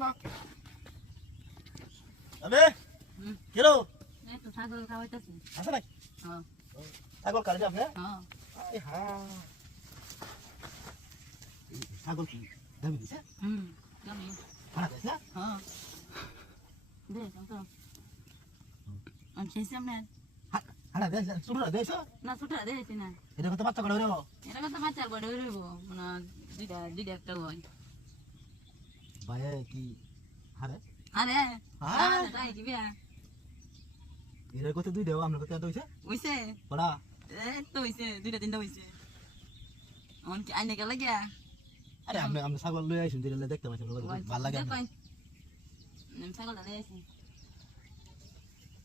না আবে কেলো এই তো ছাগল খাওয়াইতেছি আছে নাই হ্যাঁ ছাগল কাটে আপনি হ্যাঁ এই হ্যাঁ ছাগল কি দাবি দিছে জানি ভাড়া দিছে না হ্যাঁ দে তো আমি খেয়েছি আমরা ভাড়া দিছে শুরু দিছে না ছোট দিয়েছি না এটা কত বাচ্চা করে হইলো এটা কথা বাচ্চার বড় হইব মানে দুইটা একটা হয় ভাই কি আরে আরে তাই কি বিয়া এর কত দুই দেও আমরা কত হইছে হইছে বড়া এই তো হইছে দুইটা তিনটা হইছে অন কি আইনে গেল গিয়া আরে আমরা ছাগল লই আইছুন দিলে দেখতে পাইছেন ভালো লাগে আমি ছাগল দিয়েছি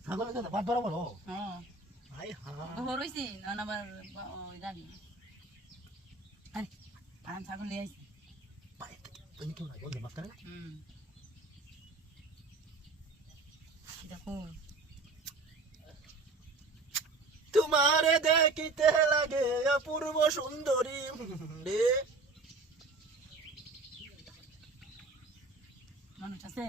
ছাগল তো বাদ বড় বড় হ্যাঁ আই হ্যাঁ বড় হইছে না আবার ওই দাবি আরে আরাম ছাগল নিয়ে আইছি ভাই তুমি কি না বল মাফ করে দেখো তোমারে দেখিতে লাগে অপূর্ব সুন্দরী রে মানুষ আছে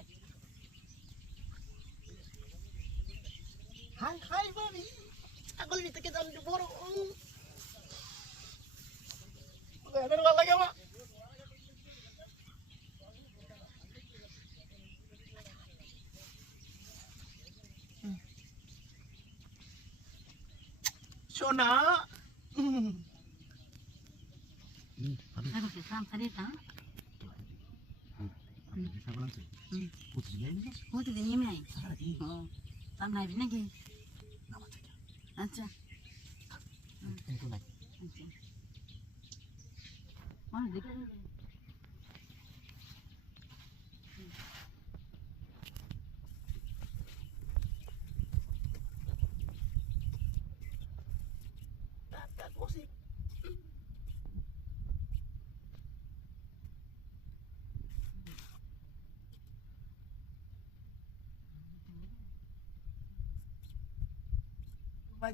হাই হাই বাবি ছাগল নিতে কে জানতে বড় এদের ভালো লাগে মা সোনা ছাগলকে সাম ছাড়িয়ে তা ছাগল আছে প্রতিদিন নেমে আই সাম নাইবি নাকি আচ্ছা আমার দেখে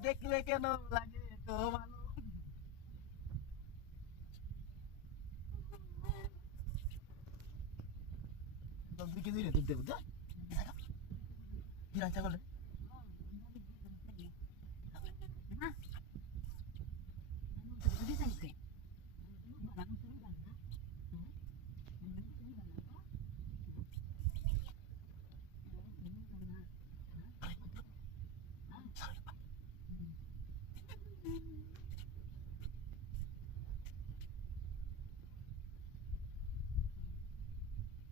দেখলে কেন লাগে তো ভালো দিকে দিলে দুধ দেবো যা ছাগল